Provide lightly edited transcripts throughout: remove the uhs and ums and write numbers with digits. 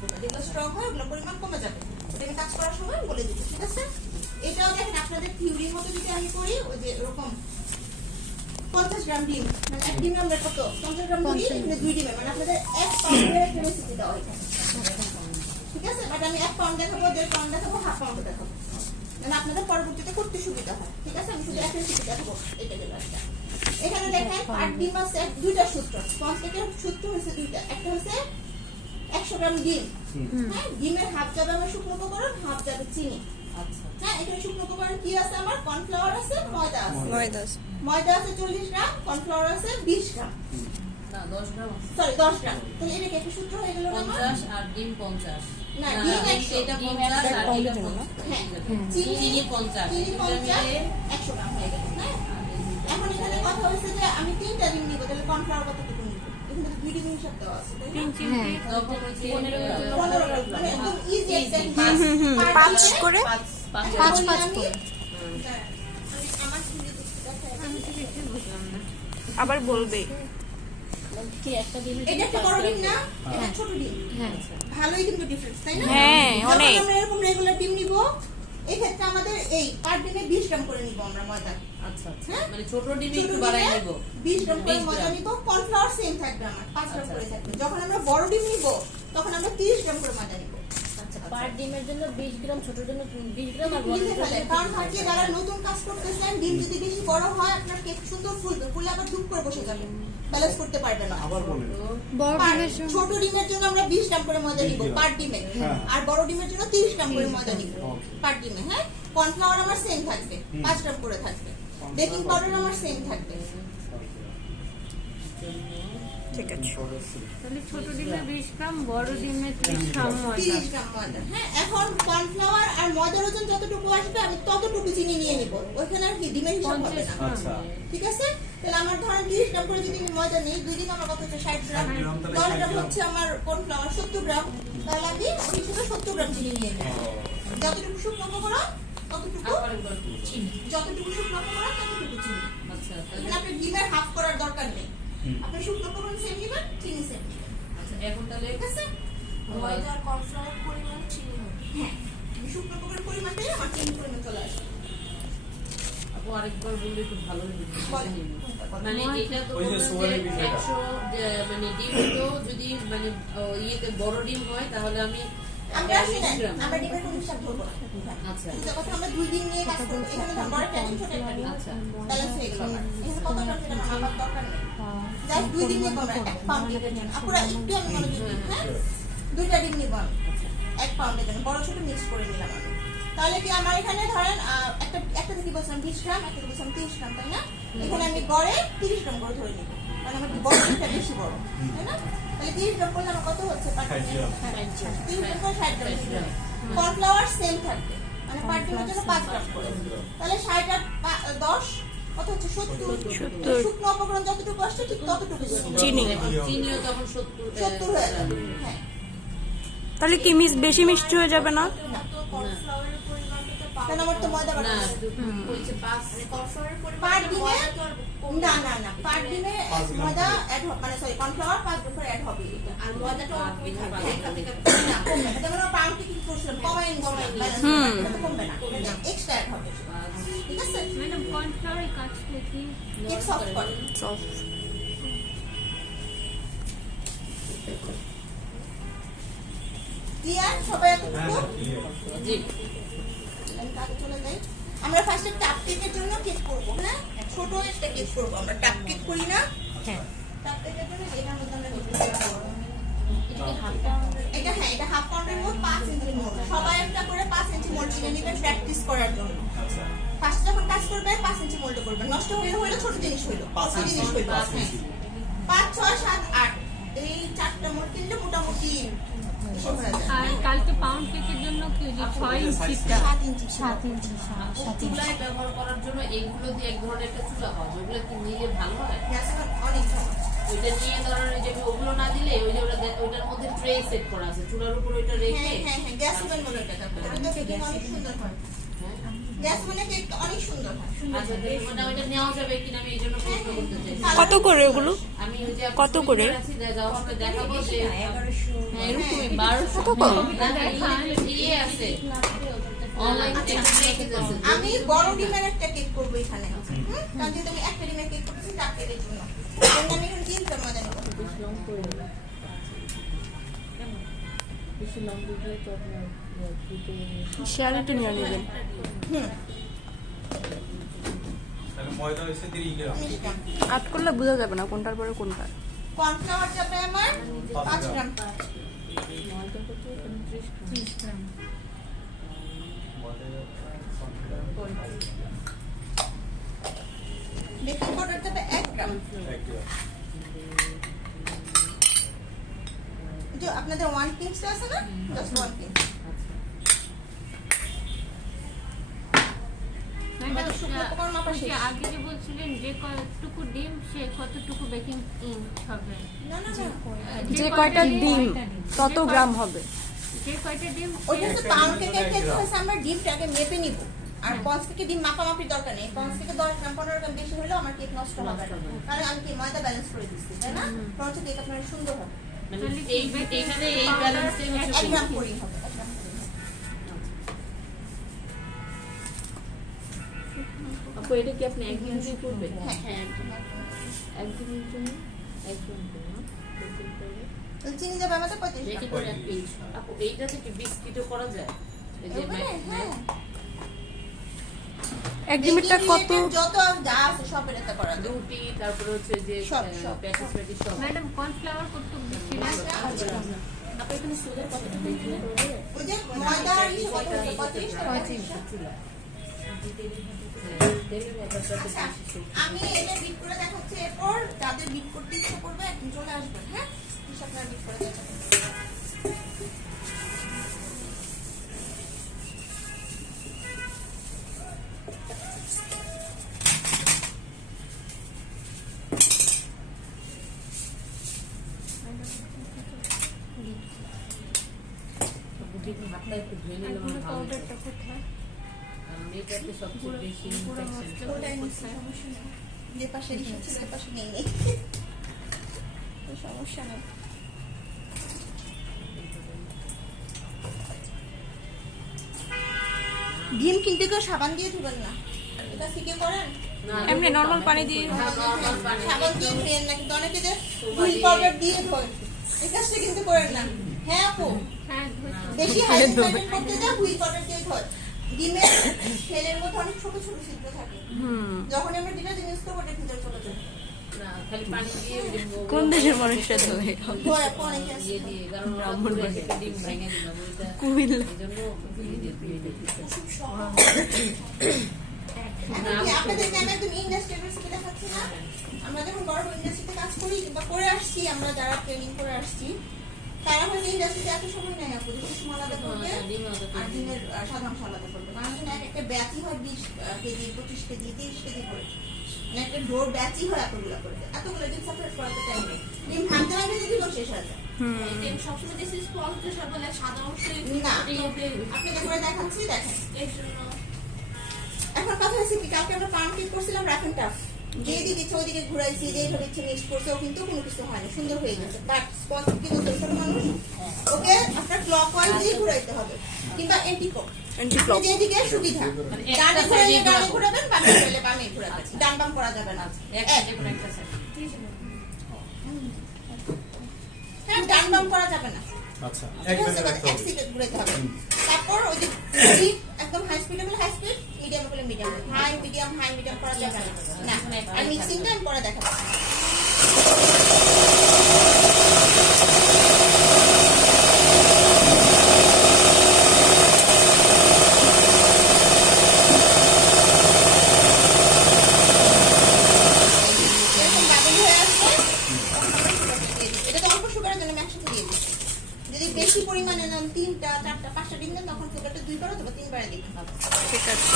করবে, যেগুলো স্ট্রং হয় ওগুলো পরিমাণ কমে যাবে। এটা কাজ করার সময় বলে দিচ্ছি, ঠিক আছে? এটাও দেখেন আপনাদের থিওরির মতো যদি আমি করি, ওই যে এরকম 50 গ্রাম ডিম, মানে এক ডিমে আমরা কত 50 গ্রাম দিই, এখানে 2 ডিমে মানে আপনাদের 1 পাউন্ডের একটা রেসিপি দেওয়া হয়, ঠিক আছে? বাট আমি 1 পাউন্ড দেখাবো, 1.5 পাউন্ড দেখাবো, হাফ পাউন্ড দেখাবো, মানে আপনাদের পরবর্তীতে করতে সুবিধা হয়, ঠিক আছে? আমি শুধু এক রেসিপি দেখাবো। এটা গেল একটা। এখানে দেখেন পার ডিম আছে দুইটা সূত্র, স্পঞ্জ কেকের সূত্র হচ্ছে দুইটা। একটা হচ্ছে 100 গ্রাম ডিম, হ্যাঁ, ডিমের হাফ যাবে আমার শুকনো উপকরণ, হাফ যাবে চিনি। আচ্ছা, হ্যাঁ, এখানে শুকনো উপকরণ কি আছে আমার? কর্নফ্লাওয়ার আছে, ময়দা আছে। ময়দা আছে 40 গ্রাম, কর্নফ্লাওয়ার আছে 20 গ্রাম, না 10 গ্রাম, সরি 10 গ্রাম। তাহলে এটা কি একটা সূত্র হয়ে গেল না? 50 আর ডিম 50, না ডিম এটা 50 আর এটা 50, হ্যাঁ, চিনি 50, চিনি 50, 100 গ্রাম হয়ে গেল, হ্যাঁ। এখন এখানে কথা হচ্ছে যে আমি 3টা ডিম নিব, তাহলে কর্নফ্লাওয়ার কতটুকু নিব? এখানে তো 2 ডিম হিসাব দেওয়া আছে, তাই না? তখন 15 গ্রাম, 15 গ্রাম, মানে একদম ইজি একটা 5 করে 5 5 আমি করে আমার থিওরি বুঝলাম না। আবার বলবে। এটা একটা বড় ডিম না, এটা ছোট ডিম। হ্যাঁ ভালোই কিন্তু ডিফারেন্স, তাই না? হ্যাঁ, যখন অনেক। আমরা এরকম রেগুলার ডিম নিব, এই ক্ষেত্রে আমাদের এই পার ডিমে 20 গ্রাম করে নিব আমরা ময়দা। আচ্ছা আচ্ছা, হ্যাঁ? মানে ছোট ডিম ছোট একটু ডিমে বাড়াই নিব, 20 গ্রাম করে 20 ময়দা গ্রাম। নিব, কর্নফ্লাওয়ার সেম থাকবে আমার 5 গ্রাম আচ্ছা, করে আচ্ছা। থাকবে। যখন আমরা বড় ডিম নিব, তখন আমরা 30 গ্রাম করে ময়দা নিব। পার ডিমের জন্য 20 গ্রাম, ছোটর জন্য 20 গ্রাম, আর লিখে ফেলেন, কারণ হচ্ছে যারা নতুন কাজ করতেছেন, ডিম যদি বেশি বড় হয় আপনার কেক সুন্দর ফুলবে, ফুলে আবার ধুপ করে বসে যাবে, ব্যালেন্স করতে পারবে না। বড় ডিমের জন্য ছোট ডিমের জন্য আমরা 20 গ্রাম করে ময়দা নিব পার ডিমে, আর বড় ডিমের জন্য 30 গ্রাম করে ময়দা নিব পার ডিমে, হ্যাঁ। কর্নফ্লাওয়ার আমার সেম থাকবে, 5 গ্রাম করে থাকবে। বেকিং পাউডার আমার সেম থাকবে। ঠিক আছে। তাহলে ছোট ডিমে 20 গ্রাম, বড় ডিমে 30 গ্রাম ময়দা। 30 গ্রাম ময়দা, হ্যাঁ। এখন কর্নফ্লাওয়ার আর ময়দার ওজন যতটুকু আসবে আমি ততটুকু চিনি নিয়ে নিব, ওইখানে আর কি ডিমের হিসাব হবে না, আচ্ছা ঠিক আছে? তাহলে আমার ধরেন 30 গ্রাম করে যদি আমি ময়দা নিই, 2 দিন আমার কত হচ্ছে 60 গ্রাম, 10 গ্রাম হচ্ছে আমার কর্নফ্লাওয়ার 70 গ্রাম, তাহলে আমি ওই হিসেবে 70 গ্রাম চিনি নিয়ে নিই। যতটুকু শুকনো উপকরণ ততটুকু চিনি। যতটুকু শুকনো উপকরণ ততটুকু চিনি। আচ্ছা, এখানে আপনি ডিমের হাফ করার দরকার নেই, আপনি শুকনো উপকরণ সেম নেবেন, চিনি সেম নেবেন, আচ্ছা, এখন তাহলে ঠিক আছে? ময়দা আর কর্নফ্লাওয়ার পরিমাণ চিনি হবে। হ্যাঁ, আমি শুকনো উপকরণ পরিমাণটাই আমার চিনি পরিমাণ চলে আসবে। আপু আরেকবার বললে একটু ভালো হতো। বলেন। মানে এটা তো ওই যে বললেন সোয়ারের যে বিষয়টা। 100 মানে ডিম তো যদি মানে ইয়েতে বড় ডিম হয় তাহলে আমি আমরা 20 শুনেন, গ্রাম। আমরা ডিমের কোনো হিসাব ধরবো না। আচ্ছা কিন্তু যখন আমরা 2 দিন নিয়ে কাজ করবো, এখানে ধর বড় একটা ডিম, ছোট একটা ডিম, আচ্ছা ব্যালেন্স হয়ে গেল আমার। এখানে কত গ্রাম সেটা আমার মাপার দরকার নেই। জাস্ট 2 দিন নিব আমরা 1 পাউন্ড ডিমের জন্য। আপুরা একটু আমি মনোযোগ দিন, হ্যাঁ? 2টা ডিম নিব আমি 1 পাউন্ডের জন্য, বড় ছোট মিক্স করে নিলাম আমি। তাহলে কি আমার এখানে ধরেন একটা দিকে বলছিলাম 20 গ্রাম, একটা দিকে বলছিলাম 30 গ্রাম, তাই না? এখানে আমি গড়ে 30 গ্রাম করে ধরে নিব, কারণ আমার বড় ডিমটা বেশি বড়, তাই না? তাহলে 30 গ্রাম করলে আমার কত হচ্ছে? 60 গ্রাম। 30 গ্রাম করে 60 গ্রাম। কর্নফ্লাওয়ার সেম থাকবে, মানে পার ডিমের জন্য 5 গ্রাম করে। তাহলে 60 আর 10 কত হচ্ছে? 70। শুকনো উপকরণ যতটুকু আসছে ঠিক ততটুকু চিনি। চিনিও তখন 70 70 হয়ে যাবে, হ্যাঁ। তাহলে কি বেশি মিষ্টি হয়ে যাবে না? কর্নফ্লাওয়ারের পরিমাণটা তো কারণ আমার তো ময়দা না বানাতে বলছে 5 মানে কর্নফ্লাওয়ারের পার পরিমাণটা ডিমে ময়দা তো আর কমবে না না। না না পার ডিমে ময়দা অ্যাড হবে, মানে সরি কর্নফ্লাওয়ার 5 গ্রাম করে অ্যাড হবে, আর ময়দাটা ওরকমই থাকবে। না কমবে না। যেমন আমরা পাউন্ড কি করছিলাম, কমাইন ব্যালেন্স কমবে না, এক্সট্রা অ্যাড হবে, ঠিক আছে? ম্যাডাম কর্নফ্লাওয়ারের কাজটা কি? কেক সফট করে। ক্লিয়ার সবাই এতটুকু? জি আমি কাজে চলে যাই। আমরা ফার্স্টে টাপ কেকের জন্য কেক করবো, হ্যাঁ? ছোট একটা কেক করবো আমরা, টাপ কেক করি না? হ্যাঁ। টাপ কেকের জন্য এটার মধ্যে আমরা কেক করবো। এটা কি হাফ পাউন্ড? এটা হ্যাঁ, এটা হাফ পাউন্ডের মোট 5 ইঞ্চি মোট। সবাই একটা করে 5 ইঞ্চি মোট কিনে নেবেন প্র্যাকটিস করার জন্য। আচ্ছা ফার্স্ট যখন কাজ করবে 5 ইঞ্চি মোল্ড করবেন। নষ্ট হইলে ছোট জিনিস হইলো, 5 ছোট জিনিস হইলো। 5 হ্যাঁ। 5 6 7 8 এই 4টা মোল্ড কিনলে মোটামুটি এসব হয়ে যায়। আর কালকে পাউন্ড কেকের জন্য কি যে 6 ইঞ্চিটা? 7 ইঞ্চি 7 ইঞ্চি, 7 ইঞ্চি। চুলায় ব্যবহার করার জন্য এইগুলো দিয়ে এক ধরনের একটা চুলা পাওয়া যায়, ওগুলো কি নিলে ভালো হয়? গ্যাস অনেক ভালো। ওইটা নিয়ে ধরেন যে ওগুলো না দিলে ওই যে ওটার মধ্যে ট্রে সেট করা আছে, চুলার উপর ওইটা রেখে হ্যাঁ হ্যাঁ হ্যাঁ, গ্যাস ওভেন বলে এটা। এটা কেক অনেক সুন্দর হয়। গ্যাস ওভেনে কেক অনেক সুন্দর হয়। আচ্ছা তাহলে ওইটা নেওয়া যাবে কিনা আমি এই জন্য প্রশ্ন করতে চাই। কত করে ওগুলো? আমি ওই যে কত করে? দেখাবো যে 1100 এরকমই 1200 না ইয়ে আছে অনলাইন প্যাকেজ আছে আমি বড় ডিমের একটা কেক করবো এখানে কারণ যেহেতু আমি একটা ডিমের কেক করতেছি চারটের জন্য আমি এখানে 3টা মজা নেবো বেশি লং করে দেবে বেশি লং দিলে তো আপনার শেয়ারটা নিয়ে নেবেন। তাহলে ময়দা হচ্ছে 3 গ্রাম। আট করলে বোঝা যাবে না কোনটার পরে কোনটা। কর্নফ্লাওয়ার যাবে আমার 5 গ্রাম ময়দা কত 30 গ্রাম বেকিং পাউডার যাবে 1 গ্রাম যে আপনাদের 1 পিঞ্চ আছে না জাস্ট 1 পিঞ্চ ম্যাডাম শুকনো উপকরণ মাপা শেষ। আগে যে বলছিলেন যে কতটুকু ডিম সে কতটুকু বেকিং হবে না না না যে কয়টা ডিম তত গ্রাম হবে। যে কয়টা ডিম ওইটা তো পাউন্ড কেকের ক্ষেত্রে হচ্ছে আমরা ডিমটাকে মেপে নিব আর পঞ্চ থেকে ডিম মাপামাপির দরকার নেই পঞ্চ থেকে 10 গ্রাম 15 গ্রাম বেশি হলেও আমার কেক নষ্ট হবে না কারণ আমি কি ময়দা ব্যালেন্স করে দিচ্ছি তাই না পঞ্চ কেক আপনার সুন্দর হবে মানে এই এখানে এই ব্যালেন্সে 1 গ্রাম করেই হবে 1 গ্রাম করেই হবে। আপু এটা কি আপনি একদিন দিয়ে করবেন হ্যাঁ একদিনের জন্য একদম করুন তো চিনি যাবে আমাদের 35 দেখি গ্রাম করে এক পিস আপু এইটাতে কি বিস্কিটও করা যায় এই যে ওখানে, হ্যাঁ এক ডিমেরটা কত? যত যা আছে সব এটাতে করা যাবে রুটি তারপরে হচ্ছে যে সব। প্যাকেজ সব ম্যাডাম কর্নফ্লাওয়ার কতটুকু বেশি আপনি এখানে সুগার কতটুকু দিবেন ওই যে ময়দা আর ইসে কত হচ্ছে 35 চুলা আচ্ছা, আমি এটা বিট করে দেখাচ্ছি এরপর যাদের বিট করতে ইচ্ছা করবে একদিন চলে আসবেন হ্যাঁ হিসাব আপনারা বিট করে দেখাবেন হাতটা একটু ধুয়ে নিলে আমার ভালো লাগে। কারণ এটাতে সবচেয়ে বেশি ইনফেকশন ওটাই নিচ্ছি, সমস্যা নেই যে পাশে ইসে ছিল সে পাশে নেই নেই তো সমস্যা নেই ডিম কিন্তু কেউ সাবান দিয়ে ধুবেন না এটা শিখে করেন এমনি নরমাল পানি দিয়ে সাবান দিয়ে ধুয়েন না কিন্তু অনেকে যে হুইল পাউডার দিয়ে ধোয় এই কাজটা কিন্তু করেন না হ্যাঁ আপু হ্যাঁ বেশি হাইজিন মেইনটেইন করতে যা হুইল পাউডার দিয়ে ধোয় ডিমের তেলের মধ্যে অনেক ছোট ছোট ছিদ্র থাকে যখন আমরা ডিটারজেন্ট ইউজ করবো ওটা ভিতরে চলে যায় না খালি পানি দিয়ে ওই যে কোন দেশের মানুষরা ধোয়? ধোয় আপু অনেকে আছে দিয়ে দিয়ে কারণ ওরা পুরো একটা ডিম ভেঙে দিলাম ওইটা কুমিল্লা। এইজন্য দিয়ে দিতে আপনাদেরকে আমি একদম ইন্ডাস্ট্রিয়াল রেসিপি দেখাচ্ছি না আমরা যখন বড় বড় ইন্ডাস্ট্রিতে কাজ করি কিংবা করে আসছি আমরা যারা ট্রেনিং করে আসছি তারা হয়তো ইন্ডাস্ট্রিতে এত সময় নেয় আপু যে সময় আলাদা করবে আর ডিমের সাধারণ আলাদা করবে কারণ এখানে একটা ব্যাচই হয় 20 কেজি 25 কেজি 30 কেজি করে মানে একটা ডোর ব্যাচই হয় এতগুলো ডিম সেপারেট করাতে টাইম নেই ডিম ভাঙতে ভাঙতে যদি শেষ হয়ে যায় ডিম সবসময় দিস ইজ পজিটিভ সবগুলো সাদা অংশই না আপনাকে করে দেখাচ্ছি দেখেন এর জন্য এখন কথা হচ্ছে কি কালকে আমরা পাউন্ড কেক করছিলাম রাফ এন্ড টাফ যেদিকে ইচ্ছে ওইদিকে ঘুরাইছি যেইভাবে ইচ্ছে মিক্স করছে ও কিন্তু কোনো কিছু হয়নি সুন্দর হয়ে গেছে বাট স্পঞ্জ কি বলতে ছোট মানুষ ওকে আপনার ক্লক ওয়াইজ দিয়ে ঘুরাইতে হবে কিংবা Anti-clock। যেদিকে সুবিধা ডানে ঘুরাইলে ডানে ঘুরাবেন বামে ঘুরাইলে বামে ঘুরাবেন ডান বাম করা যাবে না এক সাইডে করে একটা সাইড হ্যাঁ ডান বাম করা যাবে না আচ্ছা ঠিক আছে, একদম রাখতে এক হবে সেকেন্ড ঘুরাইতে হবে তারপর ওই যে speed একদম হাই স্পিড হলে হাই স্পিড মিডিয়াম হলে মিডিয়াম হাই মিডিয়াম করা যাবে না আর মিক্সিংটা আমি পরে দেখাবো এরকম বাবলি হয়ে আসবে এটা তো অল্প সুগারের জন্য আমি একসাথে দিয়ে দিচ্ছি যদি বেশি পরিমাণে নেন 3টা 4টা 5টা ডিম দেন তখন সুগারটা 2 বার অথবা 3 বার দিবেন ঠিক আছে।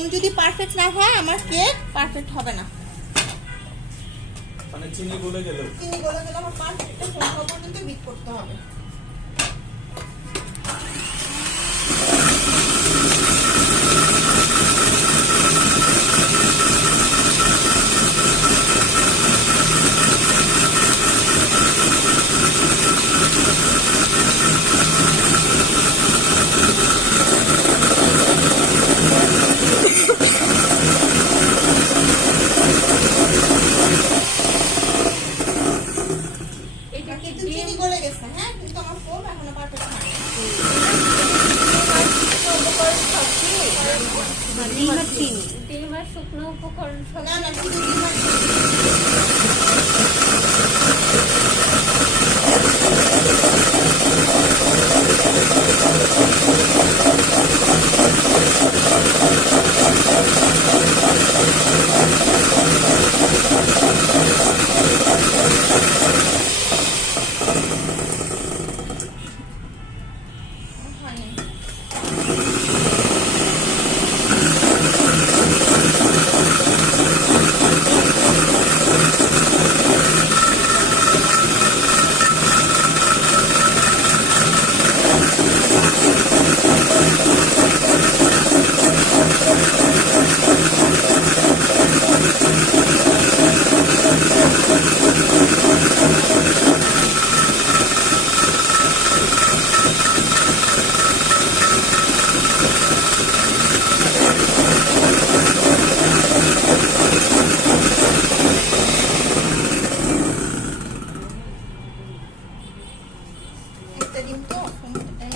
ফোম যদি পারফেক্ট না হয় আমার কেক পারফেক্ট হবে না। মানে চিনি গলে গেল। চিনি গলে গেলে আমার পারফেক্ট ফোম হওয়া পর্যন্ত বিট করতে হবে। এটা কি কিন্তু ডিম চিনি গলে গেছে, হ্যাঁ, কিন্তু আমার ফোম এখনো পারফেক্ট হয়নি। ডিম আর শুকনো উপকরণ সব না না, শুধু ডিম আর চিনি। হয়নি। একটা ডিম তো ফোমটা টাইম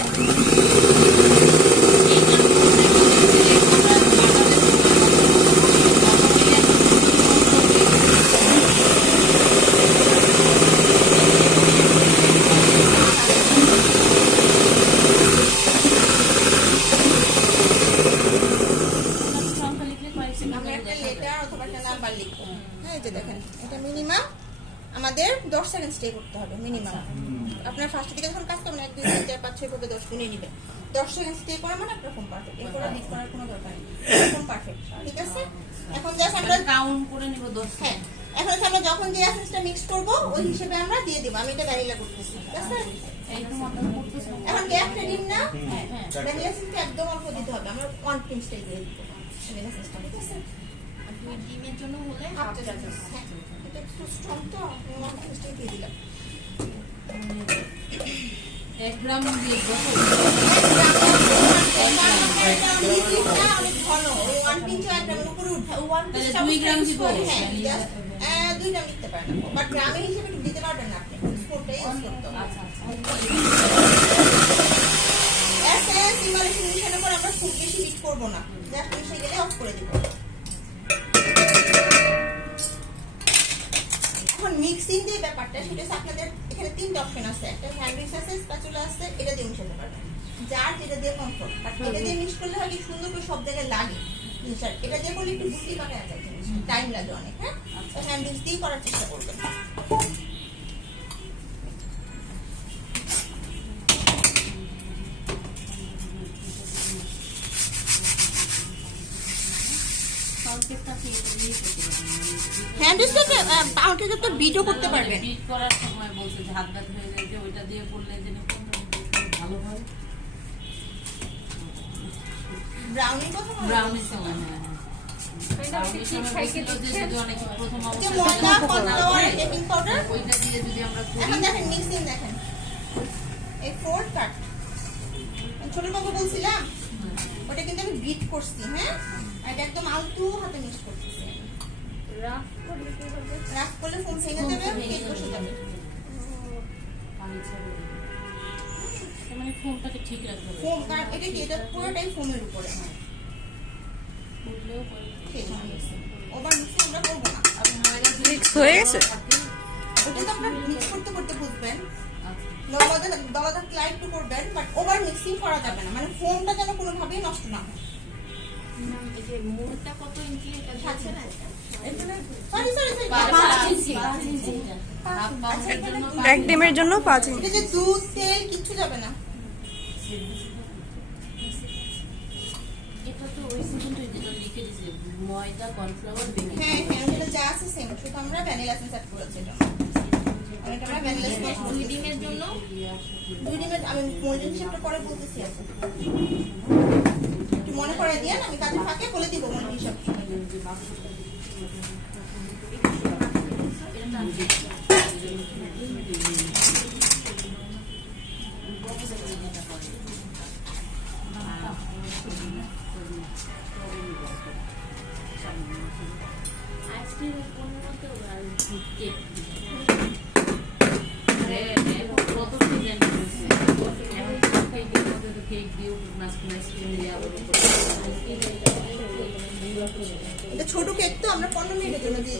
আমরা একটা লেটার অথবা একটা নাম্বার লিখবো। হ্যাঁ, এই যে দেখেন, এটা মিনিমাম আমাদের 10 সেকেন্ড স্টে করতে হবে মিনিমাম। আপনার ফার্স্টের দিকে যখন কাজ করবেন 1 2 3 4 5 6 করে 10 গুণে নেবেন। 10 সেকেন্ড স্টে করে মানে এরকম পারফেক্ট। এরপর বিট করার কোনো দরকার নেই, এরকম পারফেক্ট। ঠিক আছে, এখন জাস্ট আমরা কাউন্ট করে নিব 10। হ্যাঁ, এখন হচ্ছে আমরা যখন যে এসেন্সটা মিক্স করব ওই হিসেবে আমরা দিয়ে দিব। আমি এটা ভ্যানিলা করতেছি, ঠিক আছে। এইরকম মত করতেছ। এখন কি একটা ডিম না, হ্যাঁ হ্যাঁ। ভ্যানিলা এসেন্সটা একদম অল্প দিতে হবে। আমরা 1 পিঞ্চ টাইপ দিয়ে দিব ভ্যানিলা এসেন্সটা, ঠিক আছে। ডিমের জন্য হলে হাফ চা চামচ, হ্যাঁ, এটা একটু স্ট্রং তো, আমি 1 পিঞ্চ টাইপ দিয়ে দিলাম। 1 গ্রাম দিয়ে দেবো। অনেক ঘন, ওই 1 পিঞ্চ 1 গ্রামের উপরে উঠে 1 পিঞ্চ তাহলে 2 গ্রাম দিব। হ্যাঁ, 2 গ্রাম দিতে পারেন, বাট গ্রামের হিসেবে একটু দিতে পারবেন না আপনি, স্পুনটাই ইউজ করতে হবে। আচ্ছা আচ্ছা। এসএস ইমালেশন মিশানোর পর আমরা খুব বেশি বিট করব না, জাস্ট মিশে গেলে অফ করে দিব। এখন মিক্সিং যে ব্যাপারটা সেটা হচ্ছে আপনাদের এখানে 3টা অপশন আছে, একটা হ্যান্ড উইচ আছে, স্প্যাচুলা আছে, এটা দিয়ে মিশাতে পারবেন, যার যেটা দিয়ে কমফোর্ট। বাট এটা দিয়ে মিক্স করলে হয় কি সুন্দর করে সব জায়গায় লাগে জিনিসটা, এটা দিয়ে করলে একটু বুঝতেই পারা যায় জিনিস, টাইম লাগে অনেক। হ্যাঁ, তো হ্যান্ড উইচ দিয়ে করার চেষ্টা করবেন। হ্যান্ড উইচটাকে পাউন্ডে যত বিটও করতে পারবেন। বিট করার সময় বলছে যে হাত ব্যথা হয়ে যায়, যে ওইটা দিয়ে করলে যেন ভালো হয়। ব্রাউনির কথা বলছেন? ব্রাউনির সময় হ্যাঁ হ্যাঁ। এটা হচ্ছে ব্রাউনির কি সময় খাইতে বলছিল যে যদি অনেকে প্রথম যে অবস্থায় ময়দা, যেন কর্নফ্লাওয়ার, না করে, বেকিং পাউডার, ওইটা দিয়ে যদি আমরা এখন করি। দেখেন মিক্সিং দেখেন, এই 4 কাট ছোট বাবু বলছিলাম ওটা কিন্তু আমি বিট করছি। হ্যাঁ, আর এটা একদম আলতু হাতে মিক্স করতেছি। রাফ করলে কি হবে? রাফ করলে ফোম ভেঙে যাবে, কেক বসে যাবে। পানি ছেড়ে দিই। তার মানে ফোনটাকে ঠিক রাখতে হবে। ফোম, কারণ এটা কি, এটা পুরোটাই ফোমের উপরে। উঠলেও পরে ঠিক আছে, ওভার মিক্সিং আমরা করবো না। আর ময়দা যদি মিক্স হয়ে গেছে? ওটা তো আপনারা মিক্স করতে করতে বুঝবেন, আচ্ছা। দলাদা ক্লাইড টু করবেন, বাট ওভার মিক্সিং করা যাবে না, মানে ফোমটা যেন কোনোভাবেই নষ্ট না হয়। এই যে মুড়টা কত ইঞ্চি এটা সাথে না সরি সরি সরি, 5 ইঞ্চি। হাফ পাউন্ডের জন্য 1 ডিমের জন্য 5 ইঞ্চি। এটা যে দুধ তেল কিচ্ছু যাবে না। এটা এটা তো ওই সিজনটা যেটা লিখে দিছে ময়দা কর্নফ্লাওয়ার বেকিং হ্যাঁ হ্যাঁ ওগুলো যা আছে সেম, শুধু আমরা ভ্যানিলা এসেন্স অ্যাড করেছি এটা। আর এটা আমরা ভ্যানিলা এসেন্স 2 ডিমের জন্য 2 ডিমের আমি মূল্য হিসাবটা পরে বলতেছি আছে। একটু মনে করে দিয়ে আমি কাজে ফাঁকে বলে দিব মূল্য হিসাব। আইসক্রিমের কোনো মতো আর কেক কত ডিজাইন করেছে এখন কেকের মধ্যে তো কেক দিয়ে মাঝখানে আইসক্রিম দিয়ে আবার এটা ছোট কেক তো আমরা 15 মিনিটের জন্য দিয়ে